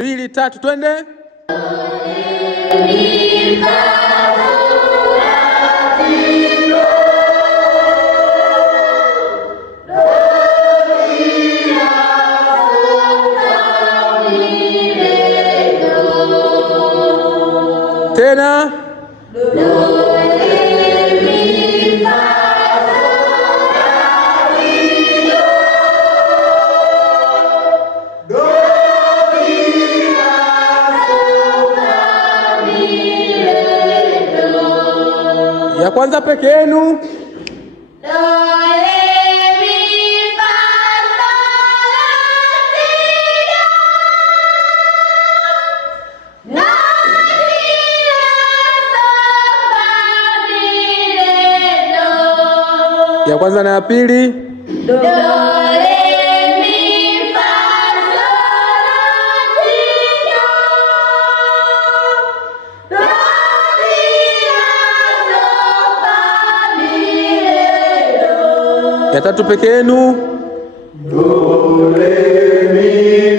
2, 3, twende. Tena. Ya kwanza peke yenu. Ya kwanza na ya pili. Do, re, mi, fa, sol, la, si, do. Do, si, la, do, fa, mi, re, do. Ya tatu peke yenu. Do, re, mi.